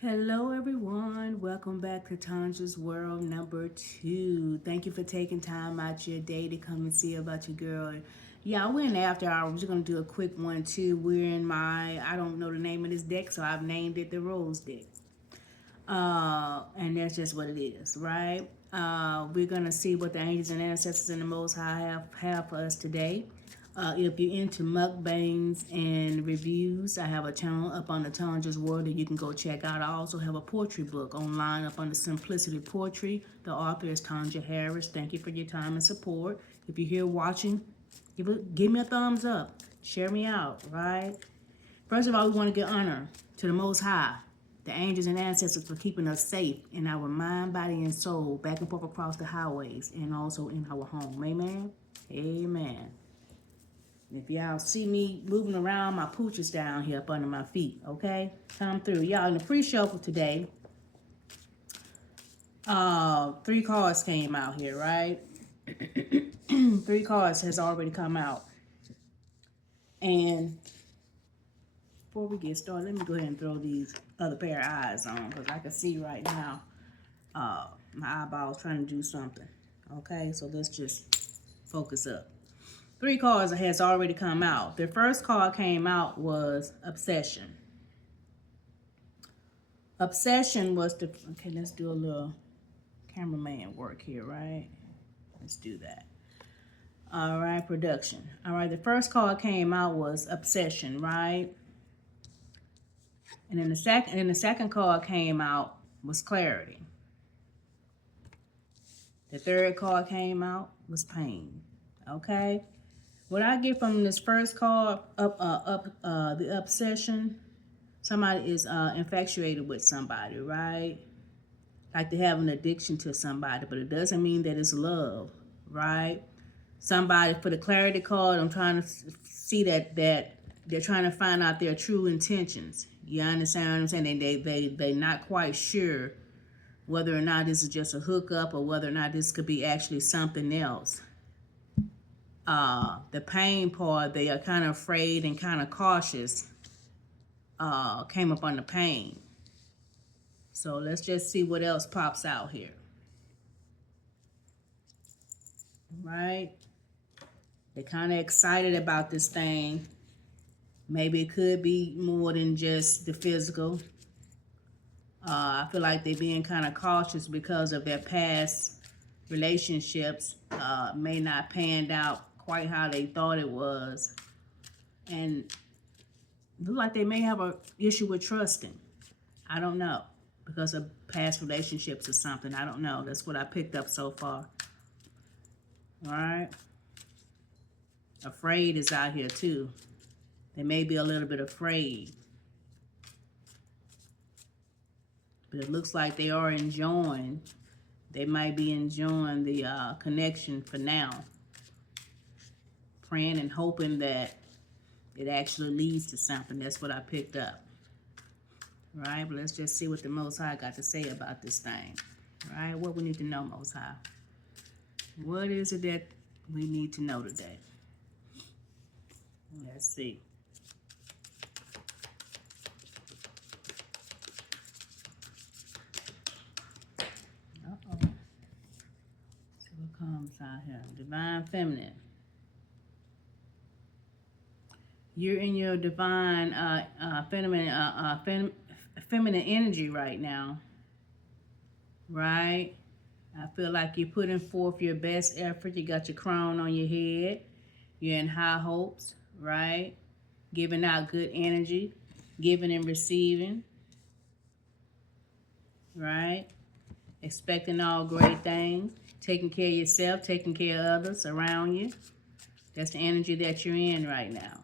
Hello, everyone. Welcome back to Tanja's World number 2. Thank you for taking time out your day to come and see about your girl. Yeah, we're in after hours. We're going to do a quick one, too. We're in I don't know the name of this deck, so I've named it the Rose deck. And that's just what it is, right? We're going to see what the angels and ancestors and the Most High have for us today. If you're into mukbangs and reviews, I have a channel up on the Tanja's World that you can go check out. I also have a poetry book online up under Simplicity Poetry. The author is Tanja Harris. Thank you for your time and support. If you're here watching, give me a thumbs up. Share me out, right? First of all, we want to give honor to the Most High, the angels and ancestors for keeping us safe in our mind, body, and soul, back and forth across the highways, and also in our home. Amen? Amen. If y'all see me moving around, my pooch is down here up under my feet, okay? Come through. Y'all, in the pre-shuffle today, 3 cards came out here, right? 3 cards has already come out. And before we get started, let me go ahead and throw these other pair of eyes on because I can see right now my eyeballs trying to do something. Okay, so let's just focus up. 3 cards has already come out. The first card came out was Obsession. Obsession was the, okay, let's do a little cameraman work here, right? Let's do that. All right, production. All right, the first card came out was Obsession, right? And then the second card came out was Clarity. The third card came out was Pain. Okay? What I get from this first card, the Obsession, somebody is infatuated with somebody, right? Like they have an addiction to somebody, but it doesn't mean that it's love, right? Somebody, for the Clarity card, I'm trying to see that they're trying to find out their true intentions. You understand what I'm saying? They're not quite sure whether or not this is just a hookup or whether or not this could be actually something else. The pain part, they are kind of afraid and kind of cautious, came up on the pain. So let's just see what else pops out here. Right? They're kind of excited about this thing. Maybe it could be more than just the physical. I feel like they're being kind of cautious because of their past relationships. May not panned out quite how they thought it was. And look like they may have an issue with trusting. I don't know. Because of past relationships or something. I don't know. That's what I picked up so far. All right. Afraid is out here too. They may be a little bit afraid. But it looks like they are enjoying. They might be enjoying the connection for now. Praying and hoping that it actually leads to something. That's what I picked up. Right? But let's just see what the Most High got to say about this thing. Right? What we need to know, Most High. What is it that we need to know today? Let's see. Uh-oh. See what comes out here. Divine Feminine. You're in your divine feminine energy right now. Right? I feel like you're putting forth your best effort. You got your crown on your head. You're in high hopes, right? Giving out good energy, giving and receiving, right? Expecting all great things, taking care of yourself, taking care of others around you. That's the energy that you're in right now.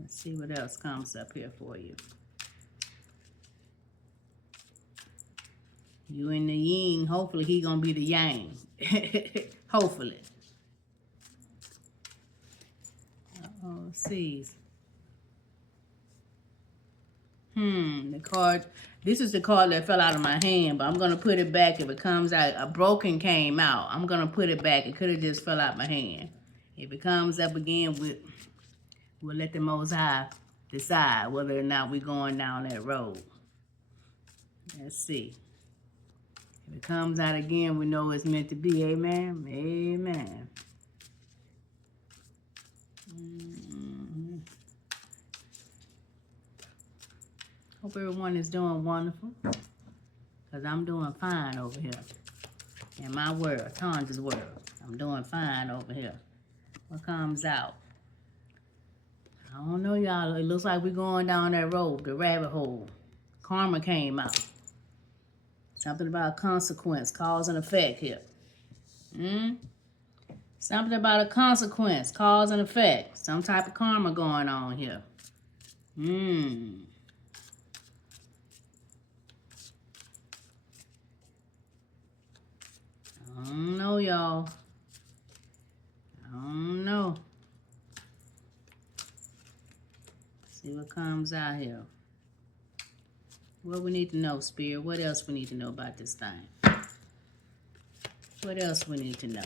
Let's see what else comes up here for you. You in the yin, hopefully he gonna be the yang. Hopefully. Uh-oh, let's see. The card, this is the card that fell out of my hand, but I'm gonna put it back if it comes out. A broken came out. I'm gonna put it back. It could have just fell out my hand. If it comes up again, we'll let the Most High decide whether or not we're going down that road. Let's see. If it comes out again, we know it's meant to be. Amen. Amen. Hope everyone is doing wonderful. Because I'm doing fine over here. In my world, Tanja's world. I'm doing fine over here. What comes out? I don't know, y'all. It looks like we're going down that road, the rabbit hole. Karma came out. Something about consequence, cause and effect here. Something about a consequence, cause and effect. Some type of karma going on here. I don't know, y'all. I don't know. See what comes out here. What we need to know, Spirit? What else we need to know about this thing? What else we need to know?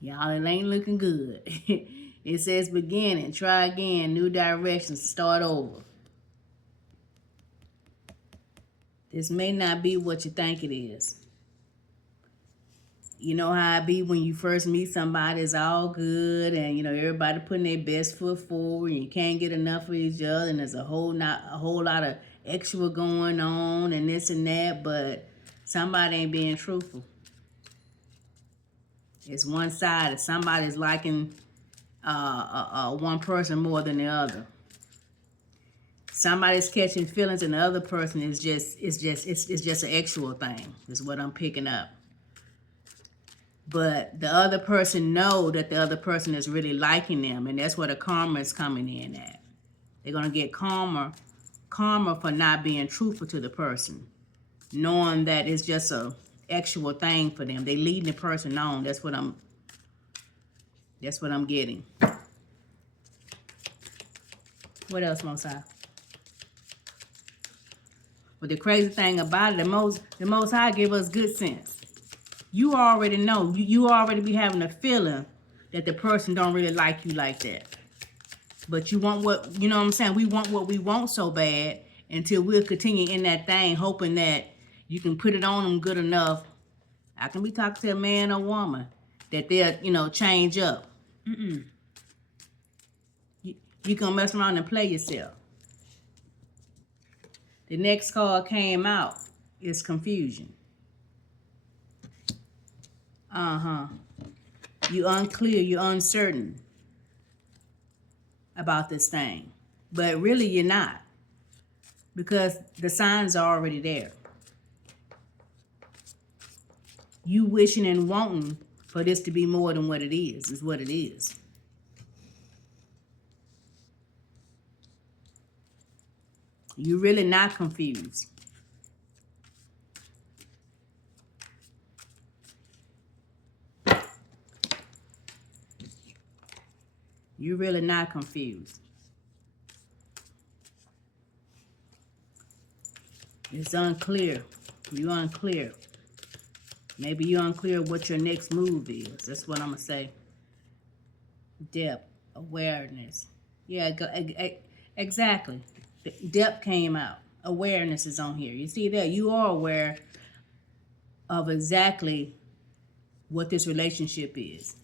Y'all, it ain't looking good. It says beginning, try again, new directions, start over. This may not be what you think it is. You know how it be when you first meet somebody, it's all good, and you know everybody putting their best foot forward, and you can't get enough of each other, and there's a whole lot of extra going on, and this and that, but somebody ain't being truthful. It's one-sided. Somebody's liking one person more than the other. Somebody's catching feelings, and the other person is just an actual thing. Is what I'm picking up. But the other person know that the other person is really liking them, and that's where the karma is coming in at. They're gonna get karma for not being truthful to the person, knowing that it's just a actual thing for them. They leading the person on. That's what I'm getting. What else, Mosai? But the crazy thing about it, the Most High give us good sense. You already know. You already be having a feeling that the person don't really like you like that. But you want what, you know what I'm saying? We want what we want so bad until we'll continue in that thing, hoping that you can put it on them good enough. I can be talking to a man or woman that they'll, change up. You gonna mess around and play yourself. The next card came out is confusion. You unclear, you're uncertain about this thing. But really you're not. Because the signs are already there. You wishing and wanting for this to be more than what it is what it is. You're really not confused. You're really not confused. It's unclear. You're unclear. Maybe you're unclear what your next move is. That's what I'm going to say. Depth, awareness. Yeah, exactly. Depth came out. Awareness is on here. You see that? You are aware of exactly what this relationship is.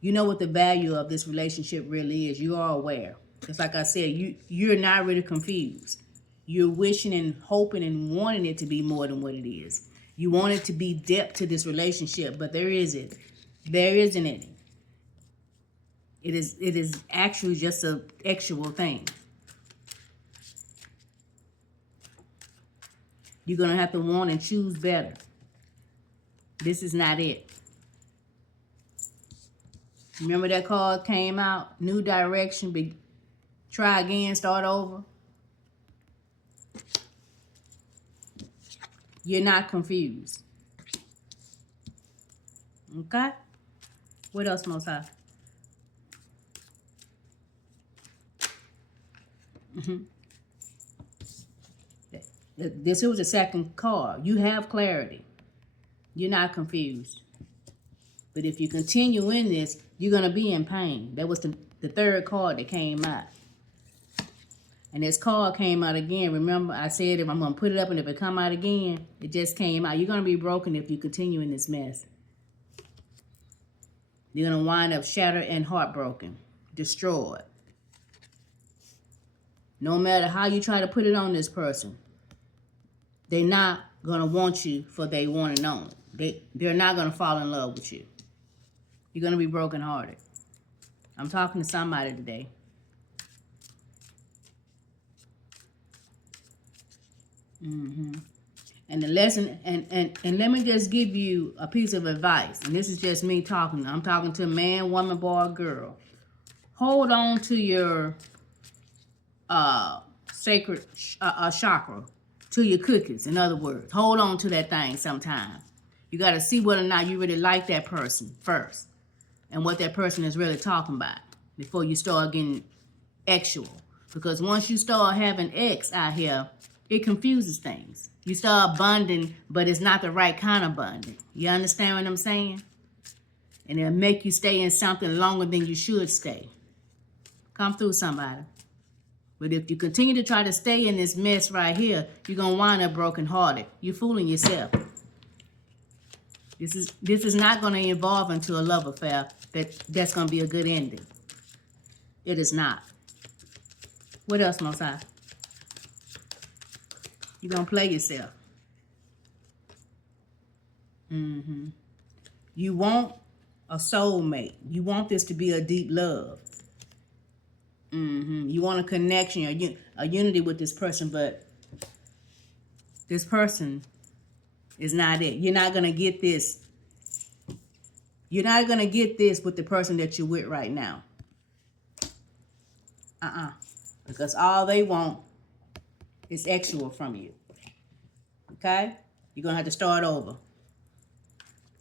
You know what the value of this relationship really is. You are aware. Because like I said, you're not really confused. You're wishing and hoping and wanting it to be more than what it is. You want it to be depth to this relationship, but there isn't. There isn't any. It is actually just an actual thing. You're going to have to want and choose better. This is not it. Remember that card came out? New direction. Try again. Start over. You're not confused. Okay? What else, Most High? This was the second card. You have clarity. You're not confused. But if you continue in this, you're going to be in pain. That was the third card that came out. And this card came out again. Remember, I said if I'm going to put it up and if it come out again, it just came out. You're going to be broken if you continue in this mess. You're going to wind up shattered and heartbroken, destroyed. No matter how you try to put it on this person, they're not going to want you for they want and only. They're not going to fall in love with you. You're going to be brokenhearted. I'm talking to somebody today. And the lesson, and let me just give you a piece of advice. And this is just me talking. I'm talking to a man, woman, boy, or girl. Hold on to your sacred chakra, to your cookies. In other words, hold on to that thing sometime. You got to see whether or not you really like that person first, and what that person is really talking about before you start getting actual. Because once you start having X out here, it confuses things. You start bonding, but it's not the right kind of bonding. You understand what I'm saying? And it'll make you stay in something longer than you should stay. Come through, somebody. But if you continue to try to stay in this mess right here, you're going to wind up brokenhearted. You're fooling yourself. This is not going to evolve into a love affair that's going to be a good ending. It is not. What else, Most High? You're going to play yourself. You want a soulmate. You want this to be a deep love. You want a connection, a unity with this person, but this person is not it. You're not going to get this. You're not going to get this with the person that you're with right now. Because all they want is sexual from you. Okay? You're going to have to start over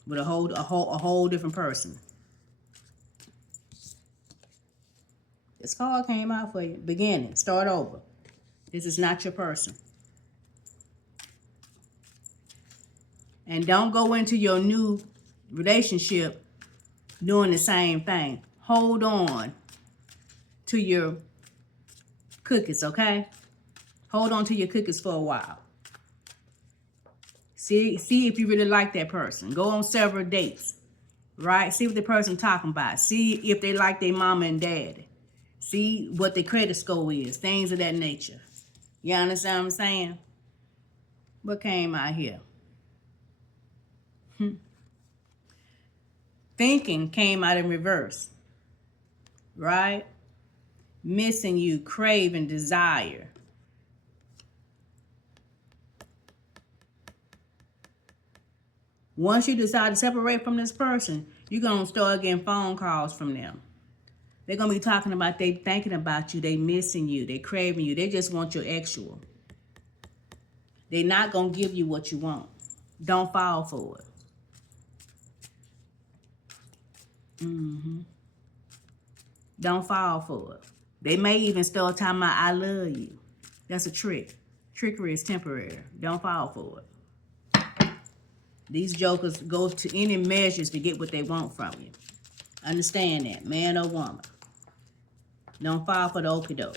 with a whole different person. This card came out for you. Beginning. Start over. This is not your person. And don't go into your new relationship doing the same thing. Hold on to your cookies, okay? Hold on to your cookies for a while. See if you really like that person. Go on several dates, right? See what the person talking about. See if they like their mama and daddy. See what the credit score is. Things of that nature. You understand what I'm saying? What came out here? Thinking came out in reverse. Right? Missing you, craving, desire. Once you decide to separate from this person, you're going to start getting phone calls from them. They're going to be talking about, they thinking about you, they missing you, they craving you. They just want your actual. They're not going to give you what you want. Don't fall for it. Don't fall for it. They may even start talking about, I love you. That's a trick. Trickery is temporary. Don't fall for it. These jokers go to any measures to get what they want from you. Understand that, man or woman. Don't fall for the okie doke.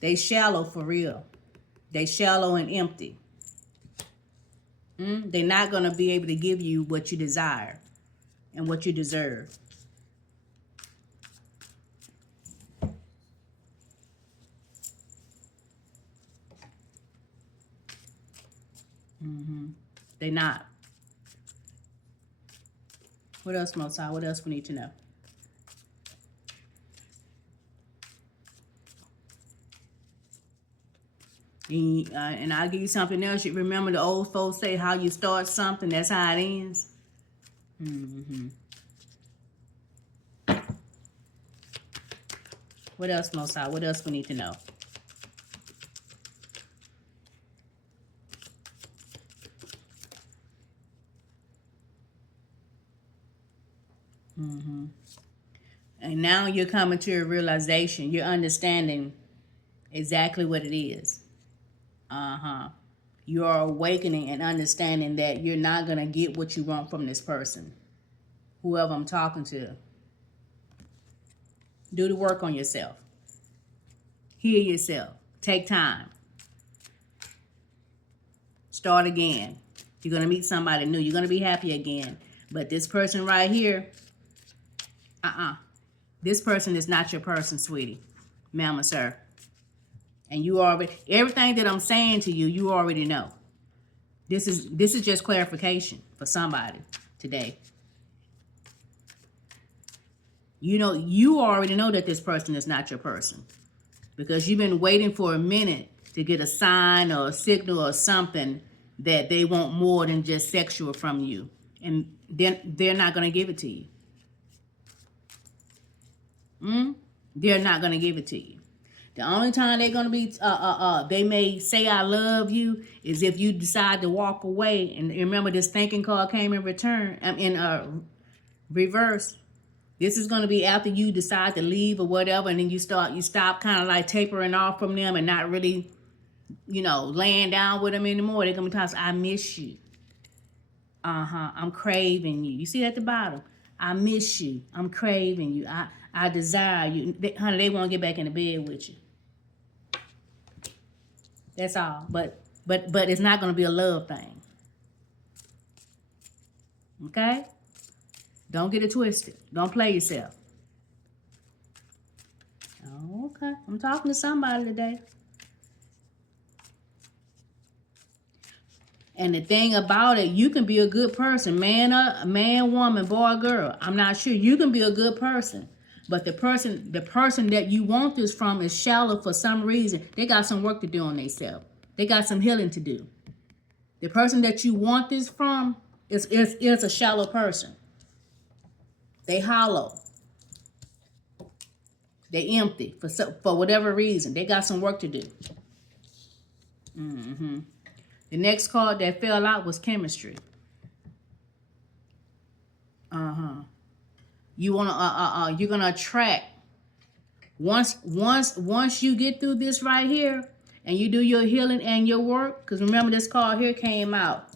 They shallow for real. They shallow and empty. They're not going to be able to give you what you desire and what you deserve. They're not. What else, Most High? What else we need to know? And I'll give you something else. You remember the old folks say, how you start something, that's how it ends. What else, Most High? What else we need to know? And now you're coming to a realization. You're understanding Exactly what it is. You are awakening and understanding that you're not going to get what you want from this person, whoever I'm talking to. Do the work on yourself. Heal yourself. Take time. Start again. You're going to meet somebody new. You're going to be happy again. But this person right here, this person is not your person, sweetie. Ma'am or sir. And you already, everything that I'm saying to you, you already know. This is just clarification for somebody today. You know, you already know that this person is not your person. Because you've been waiting for a minute to get a sign or a signal or something that they want more than just sexual from you. And then they're not going to give it to you. They're not going to give it to you. The only time they're going to be, they may say I love you is if you decide to walk away. And remember, this thanking card came in reverse. This is going to be after you decide to leave or whatever, and then you stop kind of like tapering off from them and not really, laying down with them anymore. They're going to be talking, I miss you. I'm craving you. You see at the bottom? I miss you. I'm craving you. I desire you. Honey, they want to get back in the bed with you. That's all. But it's not going to be a love thing. Okay? Don't get it twisted. Don't play yourself. Okay. I'm talking to somebody today. And the thing about it, you can be a good person. Man, woman, boy, girl. I'm not sure. You can be a good person. But the person that you want this from is shallow for some reason. They got some work to do on themselves. They got some healing to do. The person that you want this from is a shallow person. They hollow. They empty for whatever reason. They got some work to do. The next card that fell out was chemistry. You're gonna attract. Once you get through this right here, and you do your healing and your work, because remember this card here came out.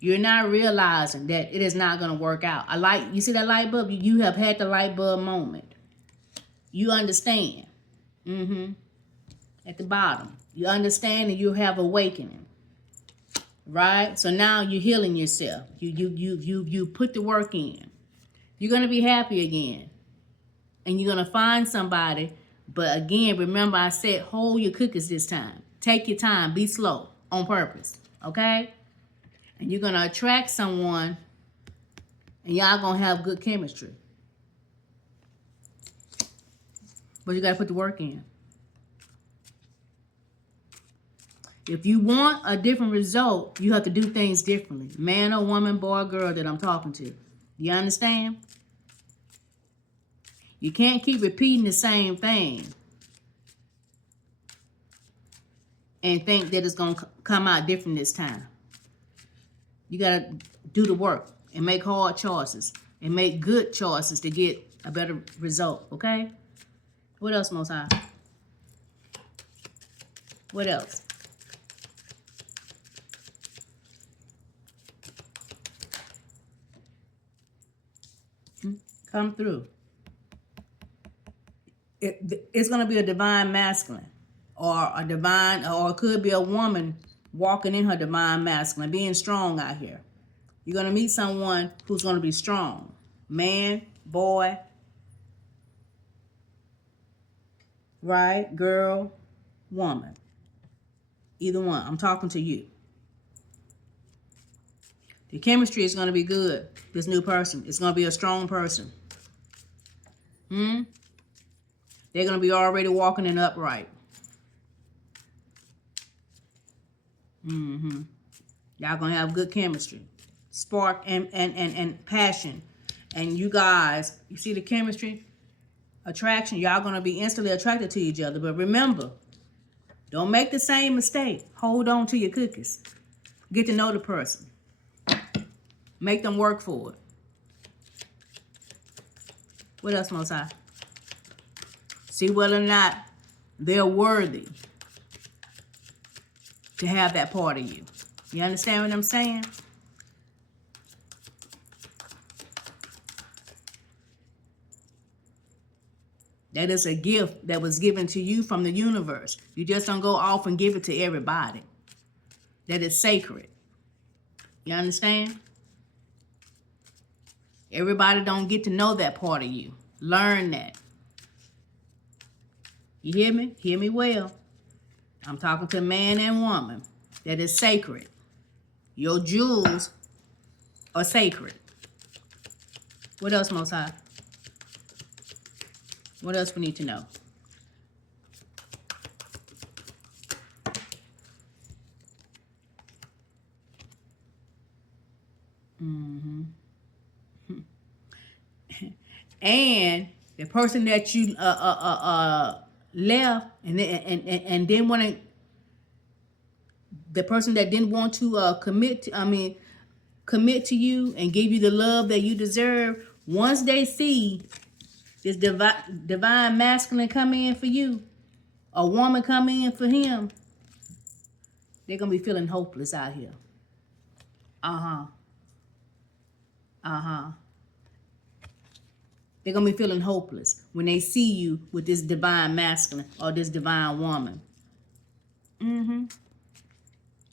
You're not realizing that it is not gonna work out. You see that light bulb? You have had the light bulb moment. You understand. At the bottom, you understand and you have awakening. Right? So now you're healing yourself. You put the work in. You're going to be happy again. And you're going to find somebody. But again, remember I said hold your cookies this time. Take your time. Be slow on purpose. Okay? And you're going to attract someone. And y'all going to have good chemistry. But you got to put the work in. If you want a different result, you have to do things differently. Man or woman, boy or girl that I'm talking to. You understand? You can't keep repeating the same thing and think that it's going to come out different this time. You got to do the work and make hard choices and make good choices to get a better result, okay? What else, Most High? What else? Come through. It's going to be a divine masculine or it could be a woman walking in her divine masculine, being strong out here. You're going to meet someone who's going to be strong. Man, boy, right? Girl, woman. Either one. I'm talking to you. The chemistry is going to be good. This new person. It's going to be a strong person. They're going to be already walking in upright. Y'all going to have good chemistry. Spark and passion. And you guys, you see the chemistry? Attraction. Y'all going to be instantly attracted to each other. But remember, don't make the same mistake. Hold on to your cookies. Get to know the person. Make them work for it. What else, Most High? See whether or not they're worthy to have that part of you. You understand what I'm saying? That is a gift that was given to you from the universe. You just don't go off and give it to everybody. That is sacred. You understand? Everybody don't get to know that part of you. Learn that. You hear me? Hear me well. I'm talking to man and woman. That is sacred. Your jewels are sacred. What else, Most High? What else we need to know? And the person that you left and didn't want to, the person that didn't want to commit to you and give you the love that you deserve, once they see this divine masculine come in for you, a woman come in for him, they're gonna be feeling hopeless out here. They're going to be feeling hopeless when they see you with this divine masculine or this divine woman.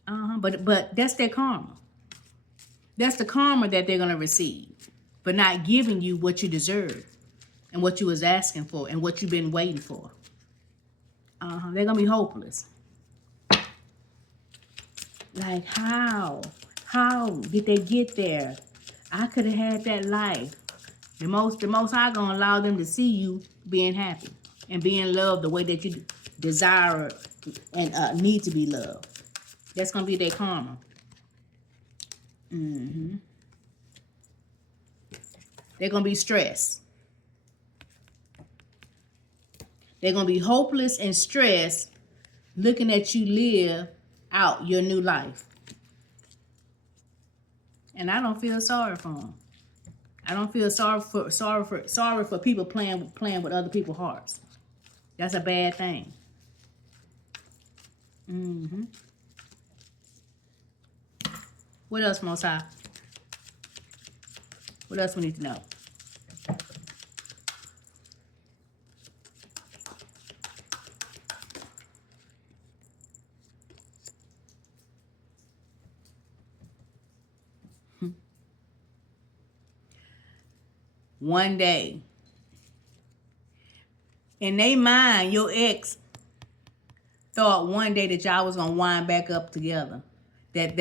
But that's their karma. That's the karma that they're going to receive for not giving you what you deserve and what you was asking for and what you've been waiting for. They're going to be hopeless. Like, how? How did they get there? I could have had that life. The most High gonna allow them to see you being happy and being loved the way that you desire and need to be loved. That's gonna be their karma. They're gonna be stressed. They're gonna be hopeless and stressed, looking at you live out your new life. And I don't feel sorry for them. I don't feel sorry for people playing with other people's hearts. That's a bad thing. What else, Most High? What else we need to know? One day, in their mind, your ex thought one day that y'all was gonna wind back up together. That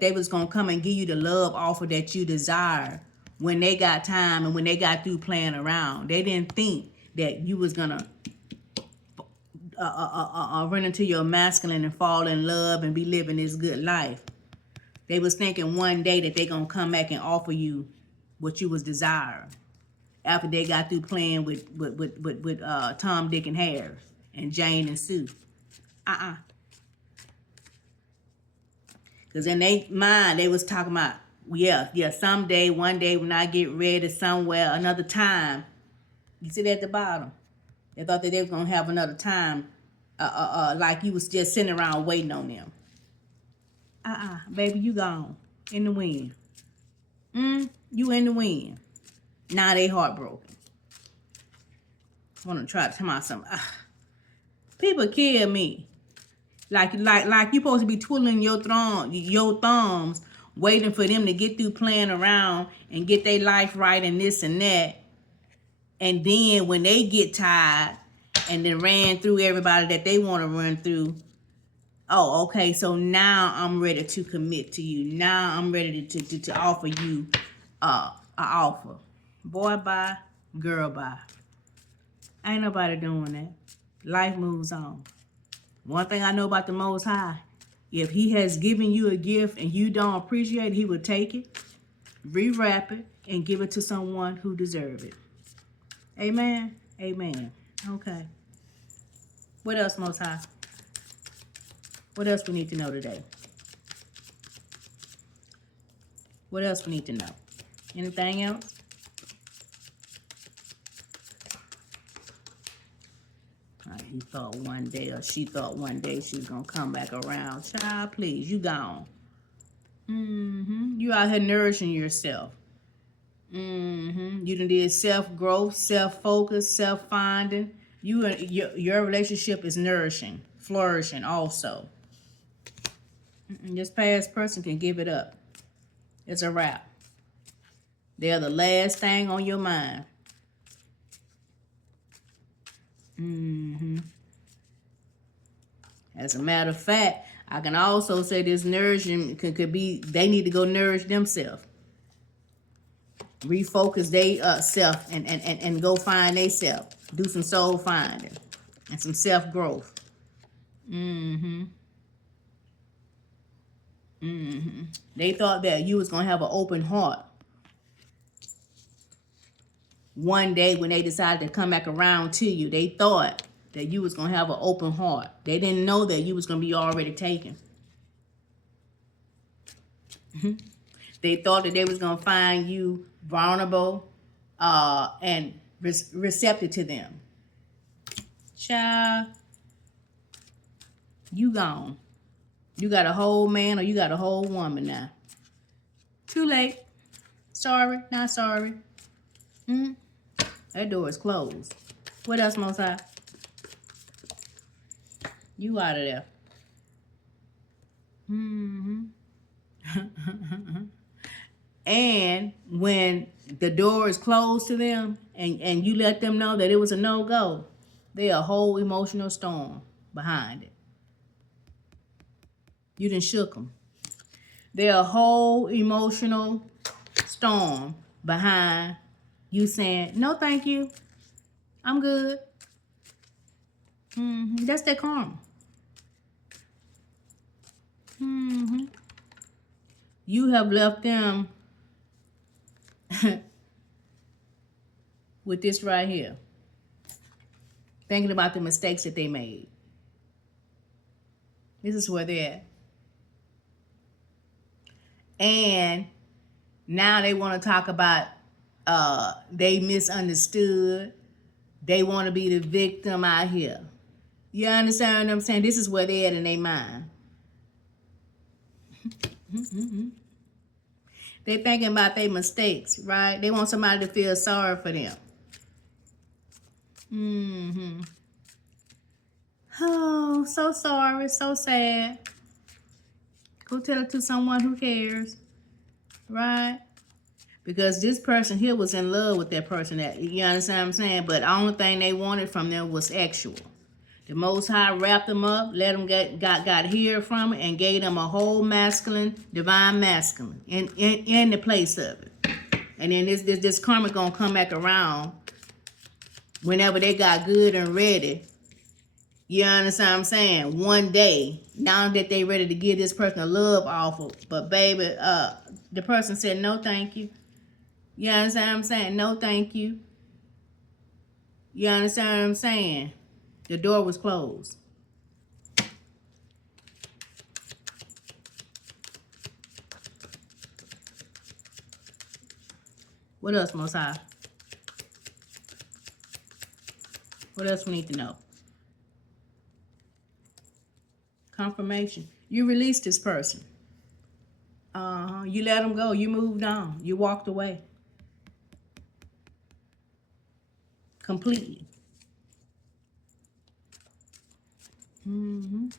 they was gonna come and give you the love offer that you desire when they got time and when they got through playing around. They didn't think that you was gonna run into your masculine and fall in love and be living this good life. They was thinking one day that they gonna come back and offer you what you was desiring after they got through playing with Tom, Dick, and Harry and Jane and Sue. Because in their mind, they was talking about, yeah, someday, one day when I get ready somewhere, another time. You see that at the bottom? They thought that they was going to have another time, like you was just sitting around waiting on them. Baby, you gone. In the wind. You in the wind. Now they heartbroken. Want to try to tell me something. People kill me. Like you supposed to be twiddling your thumbs, waiting for them to get through playing around and get their life right and this and that. And then when they get tired and then ran through everybody that they want to run through, oh, okay, so now I'm ready to commit to you. Now I'm ready to offer you an offer. Boy, bye. Girl, bye. Ain't nobody doing that. Life moves on. One thing I know about the Most High, if he has given you a gift and you don't appreciate it, he will take it, rewrap it, and give it to someone who deserves it. Amen? Amen. Okay. What else, Most High? What else we need to know today? What else we need to know? Anything else? All right. You thought one day, or she thought one day she was going to come back around. Child, please, you gone. You out here nourishing yourself. You done did self-growth, self-focus, self-finding. Your relationship is nourishing, flourishing also. This past person can give it up. It's a wrap. They're the last thing on your mind. As a matter of fact, I can also say this nourishing could be they need to go nourish themselves. Refocus they self and go find they self. Do some soul finding and some self-growth. They thought that you was going to have an open heart. One day when they decided to come back around to you, they thought that you was going to have an open heart. They didn't know that you was going to be already taken. They thought that they was going to find you vulnerable and receptive to them. Child, you gone. You got a whole man or you got a whole woman now. Too late. Sorry, not sorry. That door is closed. What else, Most High? You out of there. And when the door is closed to them and you let them know that it was a no-go, they're a whole emotional storm behind it. You done shook them. They're a whole emotional storm behind you saying, no, thank you. I'm good. That's their karma. You have left them with this right here. Thinking about the mistakes that they made. This is where they're at. And now they want to talk about they misunderstood. They want to be the victim out here. You understand what I'm saying? This is where they're at in their mind. They thinking about their mistakes, right? They want somebody to feel sorry for them. Oh, so sorry, so sad. Go tell it to someone who cares, right? Because this person here was in love with that person. That you understand what I'm saying? But the only thing they wanted from them was sexual. The Most High wrapped them up, let them got here from it, and gave them a whole masculine, divine masculine in the place of it. And then this karma gonna come back around whenever they got good and ready. You understand what I'm saying? One day, now that they ready to give this person a love offer, but baby, the person said no, thank you. You understand what I'm saying? No, thank you. You understand what I'm saying? The door was closed. What else, Most High? What else we need to know? Confirmation. You released this person. You let them go. You moved on. You walked away. Completely. You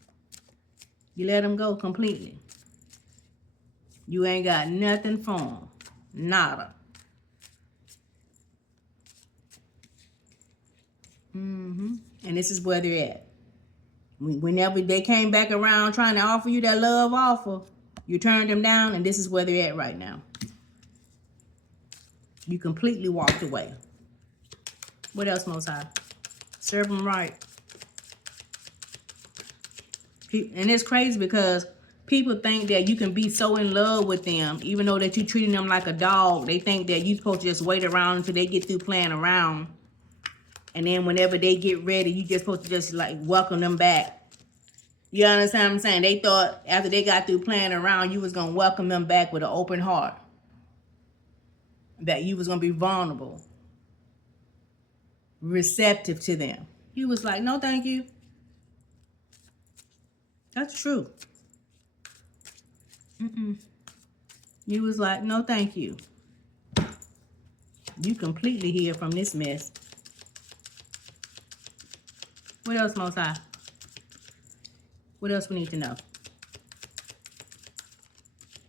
let them go completely. You ain't got nothing for them. Nada. And this is where they're at. Whenever they came back around trying to offer you that love offer, you turned them down, and this is where they're at right now. You completely walked away. What else, Most High? Serve them right. And it's crazy because people think that you can be so in love with them, even though that you're treating them like a dog. They think that you're supposed to just wait around until they get through playing around. And then whenever they get ready, you just supposed to just like welcome them back. You understand what I'm saying? They thought after they got through playing around, you was going to welcome them back with an open heart. That you was going to be vulnerable. Receptive to them. You was like, no, thank you. That's true. You was like, no, thank you. You completely healed from this mess. What else, Most High? What else we need to know?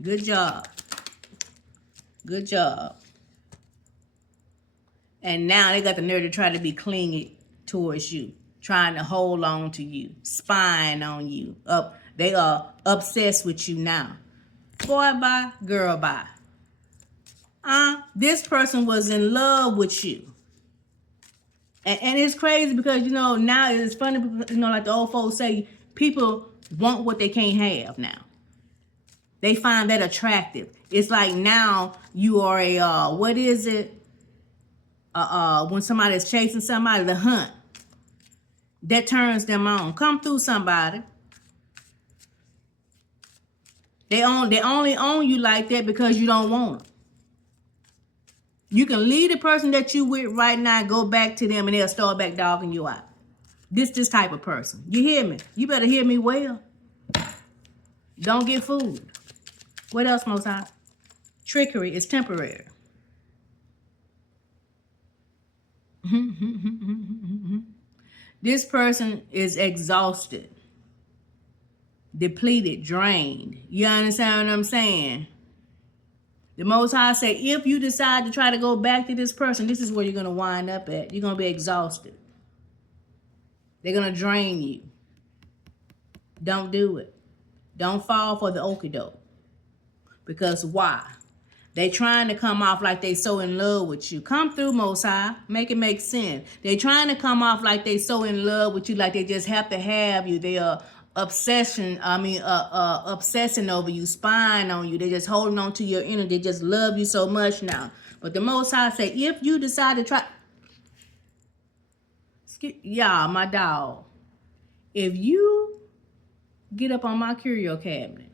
Good job. Good job. And now they got the nerve to try to be clingy towards you, trying to hold on to you, spying on you. They are obsessed with you now. Boy, bye, girl, bye. This person was in love with you. And it's crazy because, now it's funny because, like the old folks say, people want what they can't have now. They find that attractive. It's like now you are a, what is it? When somebody's chasing somebody, the hunt. That turns them on. Come through somebody. They only own you like that because you don't want them. You can leave the person that you with right now, go back to them, and they'll start back dogging you out. This type of person. You hear me? You better hear me well. Don't get fooled. What else, Most High? Trickery is temporary. This person is exhausted, depleted, drained. You understand what I'm saying? The Most High say, if you decide to try to go back to this person, this is where you're going to wind up at. You're going to be exhausted. They're going to drain you. Don't do it. Don't fall for the okie doke. Because why? They trying to come off like they so in love with you. Come through, Most High. Make it make sense. They trying to come off like they so in love with you, like they just have to have you. They are obsessing over you, spying on you. They just holding on to your energy. They just love you so much now. But the Most High say, if you decide to try, y'all, my dog, if you get up on my curio cabinet,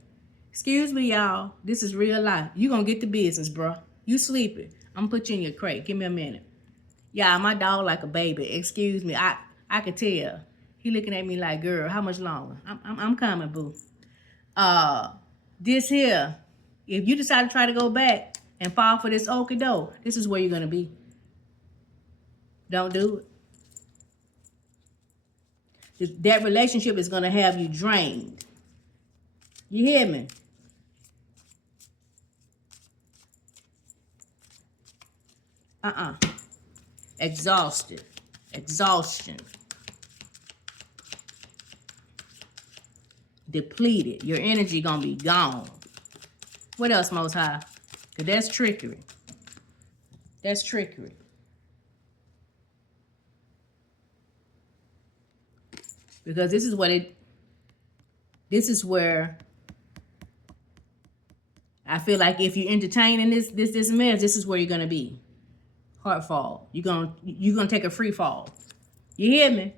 excuse me, y'all, this is real life. You gonna get the business, bro. You sleeping. I'm gonna put you in your crate. Give me a minute. Y'all, my dog like a baby. Excuse me. I could tell. He looking at me like, girl, how much longer? I'm coming, boo. This here, if you decide to try to go back and fall for this okie doke, this is where you're gonna be. Don't do it. That relationship is gonna have you drained. You hear me? Exhausted. Exhaustion. Depleted. Your energy gonna be gone. What else, Most High? Because that's trickery. That's trickery. Because this is where I feel like if you're entertaining this mess, this is where you're gonna be. Heart fall. You're gonna take a free fall. You hear me?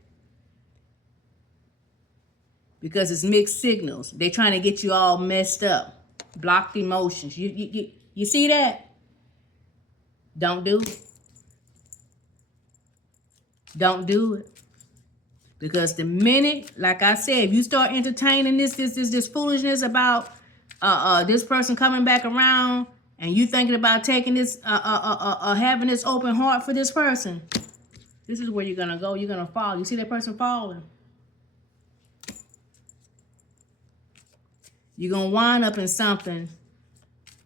Because it's mixed signals. They're trying to get you all messed up. Blocked emotions. You see that? Don't do it. Don't do it. Because the minute, like I said, if you start entertaining this foolishness about this person coming back around, and you thinking about taking this, having this open heart for this person, this is where you're gonna go. You're gonna fall. You see that person falling. You're gonna wind up in something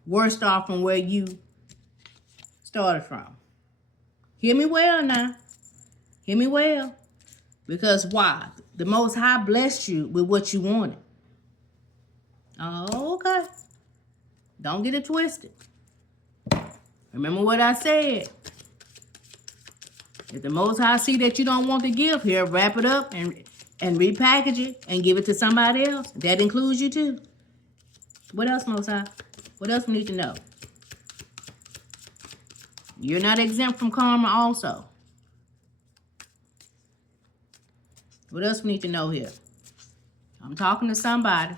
worse off from where you started from. Hear me well now. Hear me well. Because why? The Most High blessed you with what you wanted. Oh, okay. Don't get it twisted. Remember what I said. If the Most High see that you don't want the gift, here, wrap it up and repackage it and give it to somebody else. That includes you too. What else, Most High? What else we need to know? You're not exempt from karma also. What else we need to know here? I'm talking to somebody.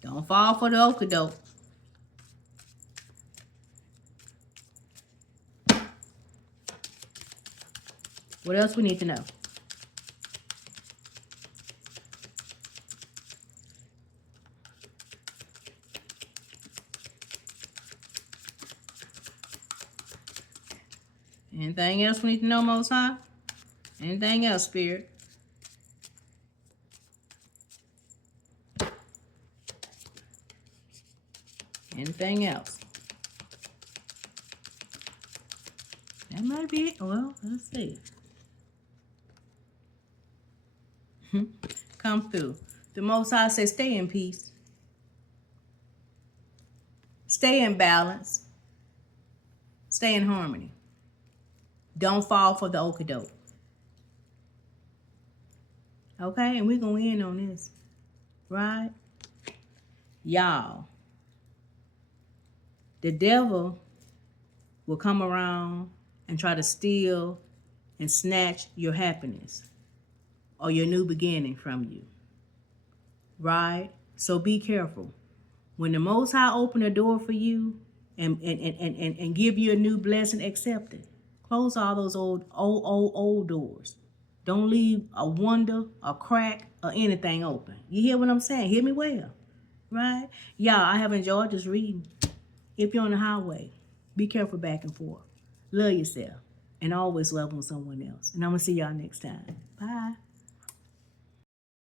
Don't fall for the okie doke. What else we need to know? Anything else we need to know, Most High? Anything else, Spirit? Anything else? That might be it. Well, let's see. Come through. The Most High says, stay in peace. Stay in balance. Stay in harmony. Don't fall for the okadoke. Okay? And we're going to end on this. Right? Y'all. The devil will come around and try to steal and snatch your happiness or your new beginning from you. Right? So be careful. When the Most High open a door for you and give you a new blessing, accept it. Close all those old doors. Don't leave a wonder, a crack, or anything open. You hear what I'm saying? Hear me well. Right? Y'all, I have enjoyed this reading. If you're on the highway, be careful back and forth. Love yourself. And always love on someone else. And I'm going to see y'all next time. Bye.